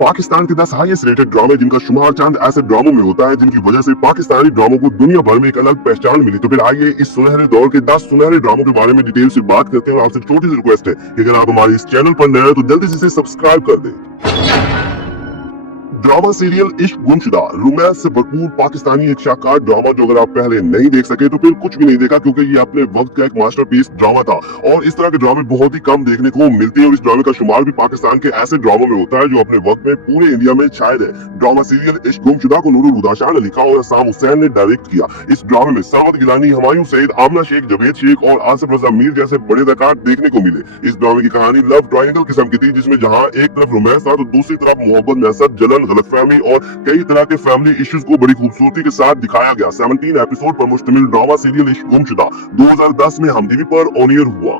पाकिस्तान के 10 highest rated ड्रामे जिनका शुमार चंद ऐसे ड्रामों में होता है जिनकी वजह से पाकिस्तानी ड्रामों को दुनिया भर में एक अलग पहचान मिली। तो फिर आइए इस सुनहरे दौर के 10 सुनहरे ड्रामों के बारे में डिटेल से बात करते हैं और आपसे छोटी सी रिक्वेस्ट है कि अगर आप हमारे इस चैनल पर नए हैं तो जल्दी से इसे सब्सक्राइब कर दें। ड्रामा सीरियल इश्क गुमशुदा रोमांस से भरपूर पाकिस्तानी एक शानदार ड्रामा जो अगर आप पहले नहीं देख सके तो फिर कुछ भी नहीं देखा, क्योंकि ये अपने वक्त का एक मास्टरपीस ड्रामा था और इस तरह के ड्रामे बहुत ही कम देखने को मिलते हैं और इस ड्रामे का शुमार भी पाकिस्तान के ऐसे ड्रामों में होता है जो अपने वक्त में पूरे इंडिया में शायद है। ड्रामा सीरियल इश्क गुमशुदा को नूरुल हुदा शाह ने लिखा और असाम हुसैन ने डायरेक्ट किया। इस ड्रामे में सरवत गिलानी, हुमायूं सईद, आमना शेख, जवेद शेख और आसिफ रजा मीर जैसे बड़े अदाकार देखने को मिले। इस ड्रामे की कहानी लव ट्रायंगल किस्म की थी, जिसमें जहाँ एक तरफ रोमांस था तो दूसरी तरफ मोहब्बत, नसब, जलन, गलतफहमी और कई तरह के फैमिली इश्यूज को बड़ी खूबसूरती के साथ दिखाया गया। 17 एपिसोड पर मुश्तमिल ड्रामा सीरियल इश्क गुमशुदा 2010 में हम टीवी पर ऑन एयर हुआ।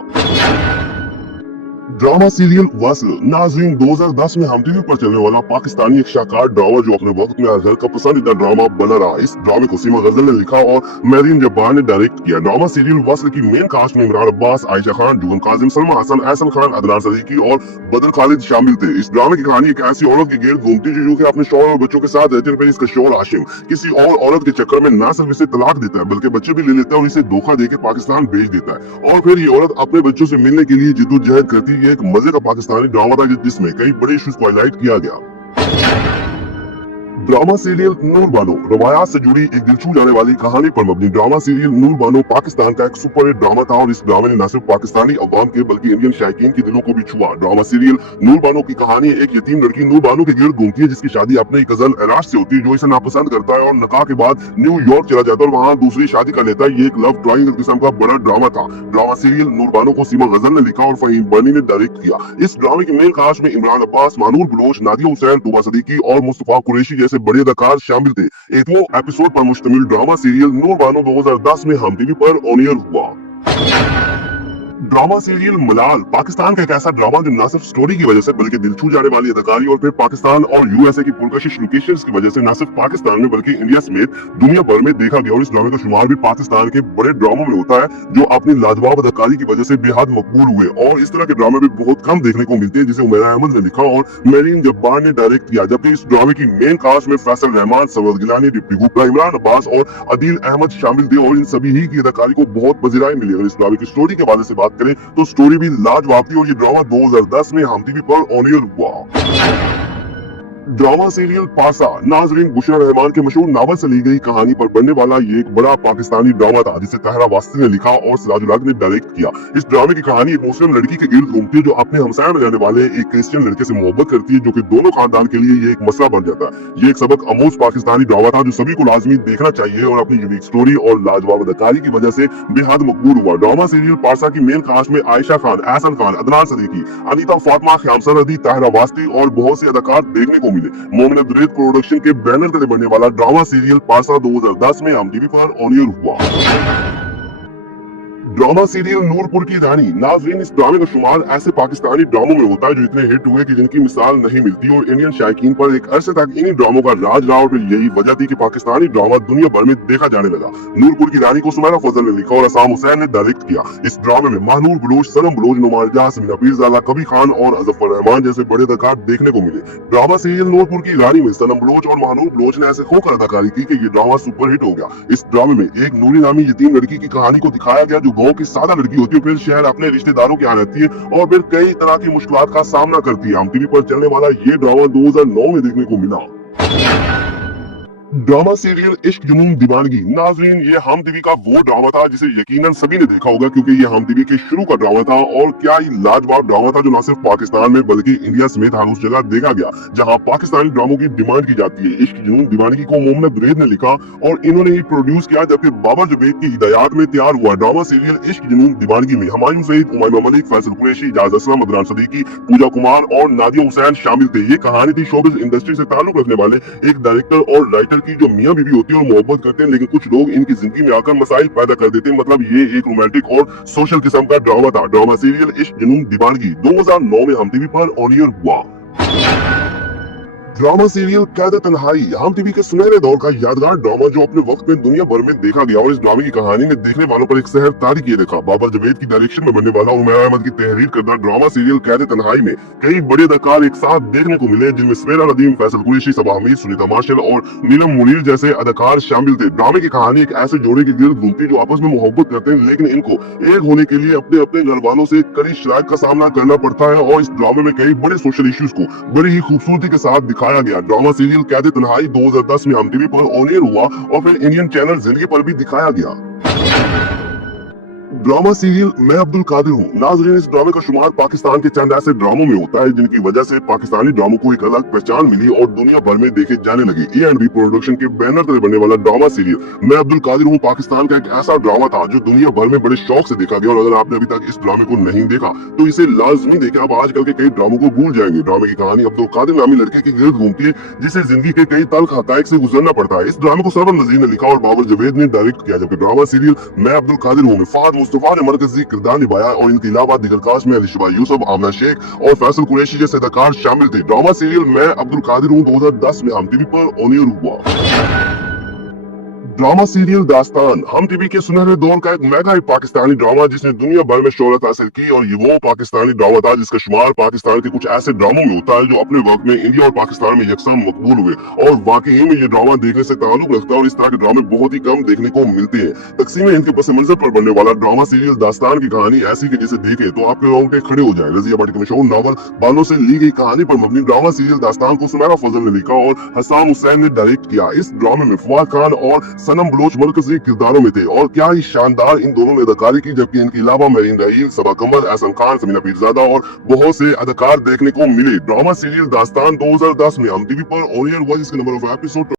ड्रामा सीरियल वस्ल नाज़रीन 2010 में हम टीवी पर चलने वाला पाकिस्तानी एक शानदार ड्रामा जो अपने वक्त में हर घर का पसंदीदा ड्रामा बना रहा। इस ड्रामे को सीमा गजल ने लिखा और मेरीन जब्बार ने डायरेक्ट किया। ड्रामा सीरियल वस्ल की मेन कास्ट में इमरान अब्बास, आयशा खान, जुगन काजिम, सलमा हसन, एहसन खान, अदनान सदीकी और बदर खालिद शामिल थे। इस ड्रामे की कहानी एक ऐसी औरत के गिर्द घूमती है जो कि अपने शौहर और बच्चों के साथ रहती है। इसका शौहर हाशिम किसी और औरत के चक्कर में न सिर्फ इसे तलाक देता है बल्कि बच्चे भी ले लेता है और इसे धोखा देकर पाकिस्तान भेज देता है और फिर ये औरत अपने बच्चों से मिलने के लिए जिद्दोजहद करती है। एक मजे का पाकिस्तानी ड्रामा था जिसमें कई बड़े इश्यूज को हाईलाइट किया गया। ड्रामा सीरियल नूर बानो रवायात से जुड़ी एक दिल छू जाने वाली कहानी पर मबनी ड्रामा सीरियल नूर बानो पाकिस्तान का एक सुपर हिट ड्रामा था और इस ड्रामे ने न सिर्फ पाकिस्तानी अवाम के बल्कि इंडियन शायकीन के दिलों को भी छुआ। ड्रामा सीरियल नूर बानो की कहानी एक यतीम लड़की नूर बानो के गिर्द घूमती है जिसकी शादी अपने कजन एराश से होती है जो इसे नापसंद करता है और निकाह के बाद न्यूयॉर्क चला जाता है और वहाँ दूसरी शादी कर लेता है। ये एक लव ट्रायंगल किस्म का बड़ा ड्रामा था। ड्रामा सीरियल नूर बानो को सीमा गजल ने लिखा और फहीम बनी ने डायरेक्ट किया। इस ड्रामे की मेन कास्ट में इमरान अब्बास, मानूर बलोच, नादिया हुसैन, तूबा सदीकी और मुस्तफा कुरैशी जैसे बड़े अदाकार शामिल थे। 1 एपिसोड पर मुश्तमिल ड्रामा सीरियल नूर बानो 2010 में हम टीवी पर ऑन एयर हुआ। ड्रामा सीरियल मलाल पाकिस्तान का एक ऐसा ड्रामा जो न सिर्फ स्टोरी की वजह से बल्कि दिल छू जाने वाली अदाकारी और फिर पाकिस्तान और यूएसए की पुरकशिश लोकेशंस की वजह से न सिर्फ पाकिस्तान में बल्कि इंडिया समेत दुनिया भर में देखा गया और इस ड्रामे का शुमार भी पाकिस्तान के बड़े ड्रामों में होता है जो अपनी लाजवाब अदाकारी की वजह से बेहद मकबूल हुए और इस तरह के ड्रामे भी बहुत कम देखने को मिलते हैं जिसे उमैरा अहमद ने लिखा और मेरीन जब्बार ने डायरेक्ट किया। जबकि इस ड्रामे की मेन कास्ट में फैसल रहमान, सरवत गिलानी, डिप्टी गुप्ता, इमरान अब्बास और अदील अहमद शामिल थे और इन सभी ही की अदाकारी को बहुत पजीराई मिली। अगर इस ड्रामे की स्टोरी के हवाले से बात करें तो स्टोरी भी लाजवाब थी और ये ड्रामा 2010 में हम टीवी पर ऑन एयर हुआ। ड्रामा सीरियल पासा नाजरीन बुशरा रहमान के मशहूर नावल से ली गई कहानी पर बनने वाला ये एक बड़ा पाकिस्तानी ड्रामा था जिसे तहरा वास्ती ने लिखा और सिराजुल हक ने डायरेक्ट किया। इस ड्रामे की कहानी एक मुस्लिम लड़की के गिर्द घूमती है जो अपने हमसाया में रहने वाले एक क्रिश्चियन लड़के से मोहब्बत करती है जो कि दोनों खानदान के लिए ये एक मसला बन जाता है। ये एक सबक आमूज पाकिस्तानी ड्रामा था जो सभी को लाजमी देखना चाहिए और अपनी यूनिक स्टोरी और लाजवाब अदाकारी की वजह से बेहद मकबूल हुआ। ड्रामा सीरियल पासा की मेन कास्ट में आयशा खान, एहसन खान, अदनान सदीकी, अनीता फातिमा, ख्याम सरहदी, तहरा वास्ती और बहुत से अदाकार देखने को मिले। मोमिन प्रोडक्शन के बैनर तले बनने वाला ड्रामा सीरियल पासा 2010 में हम टीवी पर ऑन एयर हुआ। ड्रामा सीरियल नूरपुर की रानी नाजरीन इस ड्रामे का शुमार ऐसे पाकिस्तानी ड्रामों में होता है जो इतने हिट हुए कि जिनकी मिसाल नहीं मिलती और इंडियन शायकीन पर एक अरसे तक इन्हीं ड्रामों का राज रहा और फिर यही वजह थी कि पाकिस्तानी ड्रामा दुनिया भर में देखा जाने लगा। नूरपुर की रानी को सुमैरा फजल ने लिखा और असाम हुसैन ने डायरेक्ट किया। इस ड्रामे में मानूर बलोच, सनम बलोच, नुमान इजाज, समीना पीरजादा, कबीर खान और अजफर रहमान जैसे बड़े अदाकार देखने को मिले। ड्रामा सीरियल नूरपुर की रानी में सनम बलोच और मानूर बलोच ने ऐसे खोकर अदाकारी की कि ये ड्रामा सुपर हिट हो गया। इस ड्रामे में एक नूरी नामी यतीम लड़की की कहानी को दिखाया गया जो गाँव की सादा लड़की होती है, फिर शहर अपने रिश्तेदारों के यहाँ रहती है और फिर कई तरह की मुश्किलात का सामना करती है। हम टीवी पर चलने वाला ये ड्रामा 2009 में देखने को मिला। ड्रामा सीरियल इश्क जुनून दीवानगी नाजरीन ये हम टीवी का वो ड्रामा था जिसे यकीनन सभी ने देखा होगा क्योंकि ये हम टीवी के शुरू का ड्रामा था और क्या ही लाजवाब ड्रामा था जो न सिर्फ पाकिस्तान में बल्कि इंडिया समेत हर उस जगह देखा गया जहां पाकिस्तानी ड्रामों की डिमांड की जाती है। इश्क जुनून दीवानगी को मोहम्मद दुरैद ने लिखा और इन्होंने ही प्रोड्यूस किया जबकि बाबर जुबैद की हिदायत में तैयार हुआ। ड्रामा सीरियल इश्क जुनून दीवानगी में हुमायूं सईद, उमैमा मलिक, फैसल कुरैशी, इजाज असलम, अदनान सदीकी, पूजा कुमार और नादिया हुसैन शामिल थे। ये कहानी थी शोबिज इंडस्ट्री से ताल्लुक रखने वाले एक डायरेक्टर और राइटर की जो मियां बीवी होती है और मोहब्बत करते हैं लेकिन कुछ लोग इनकी जिंदगी में आकर मसाइल पैदा कर देते हैं। मतलब ये एक रोमांटिक और सोशल किस्म का ड्रामा था। ड्रामा सीरियल इश्क जुनून दीवानगी 2009 में हम टीवी पर ऑन एयर हुआ। ड्रामा सीरियल कैद तन्हाई हम टीवी के सुनहरे दौर का यादगार ड्रामा जो अपने वक्त में दुनिया भर में देखा गया और इस ड्रामे की कहानी में देखने वालों पर एक सहर तारी किए रखा। बाबर जावेद की डायरेक्शन में बनने वाला उमैर अहमद की तहरीर करदा ड्रामा सीरियल कैद तन्हाई में कई बड़े अदाकार एक साथ देखने को मिले, जिनमें सवेरा नदीम, फैसल कुरैशी, सबा हमीद, सुनीता मार्शल और नीलम मुनीर जैसे अदाकार शामिल थे। ड्रामे की कहानी एक ऐसे जोड़े के गिर्द घूमती जो आपस में मोहब्बत करते हैं, लेकिन इनको एक होने के लिए अपने अपने घर वालों से कड़ी शराइत का सामना करना पड़ता है और इस ड्रामे में कई बड़े सोशल इश्यूज को बड़ी ही खूबसूरती के साथ दिखाया गया। ड्रामा सीरियल कैद तन्हाई 2010 में हम टीवी पर ऑन एयर हुआ और फिर इंडियन चैनल जिंदगी पर भी दिखाया गया। ड्रामा सीरियल मैं अब्दुल कादिर हूँ। नाज़रीन, इस ड्रामे का शुमार पाकिस्तान के चंद ऐसे ड्रामों में होता है जिनकी वजह से पाकिस्तानी ड्रामों को एक अलग पहचान मिली और दुनिया भर में देखे जाने लगे। E&B प्रोडक्शन के बैनर तले बनने वाला ड्रामा सीरियल मैं अब्दुल कादिर हूँ पाकिस्तान का एक ऐसा ड्रामा था जो दुनिया भर में बड़े शौक से देखा गया और अगर आपने अभी तक इस ड्रामे को नहीं देखा तो इसे लाजमी देखें। आप आजकल के कई ड्रामों को भूल जाएंगे। ड्रामे की कहानी अब्दुल कादिर नामी लड़के की गिर्द घूमती है जिसे जिंदगी के कई तल्ख हकायक से गुजरना पड़ता है। इस ड्रामे को सरवर नजीर ने लिखा और बाबर जावेद ने डायरेक्ट किया, जबकि ड्रामा सीरियल मैं अब्दुल कादिर हूँ में फहद मुस्तफा ने मरकजी किरदार निभाया और इनके अलावा दिगर कास्ट में अलिशबा यूसुफ, आमना शेख और फैसल कुरैशी जैसे अदाकार शामिल थे। ड्रामा सीरियल मैं अब्दुल कादिर हूँ 2010 में हम टीवी पर ऑन एयर हुआ। ड्रामा सीरियल दास्तान हम टीवी के सुनहरे दौर का एक मेगा पाकिस्तानी ड्रामा जिसने दुनिया भर में शोहरत हासिल की और ये वो पाकिस्तानी ड्रामा था जिसका शुमार पाकिस्तान के कुछ ऐसे ड्रामों में होता है जो अपने वक्त में इंडिया और पाकिस्तान में यकसा मकबूल हुए और वाकई में ये ड्रामा देखने से ताल्लुक रखता है और इस तरह के ड्रामे बहुत ही कम देखने को मिलते हैं। तकसीम हिंद के पस मंजर पर बनने वाला ड्रामा सीरियल दास्तान की कहानी ऐसी कि जिसे देखे तो आपके रोंगटे खड़े हो जाए। रजिया भट्ट के मशहूर नावल बालों से ली गई कहानी पर मबनी ड्रामा सीरियल दास्तान को सुमेरा फजल ने लिखा और हसन हुसैन ने डायरेक्ट किया। इस ड्रामे में फवाद खान और सनम बलोच मरकजी किरदारों में थे और क्या ही शानदार इन दोनों ने अदाकारी की, जबकि इनके अलावा मरीन रहील, सबा कमर, एहसन खान, समीना पीरजादा और बहुत से अदाकार देखने को मिले। ड्रामा सीरियल दास्तान 2010 में हम टीवी पर ऑन एयर हुआ जिसके नंबर ऑफ एपिसोड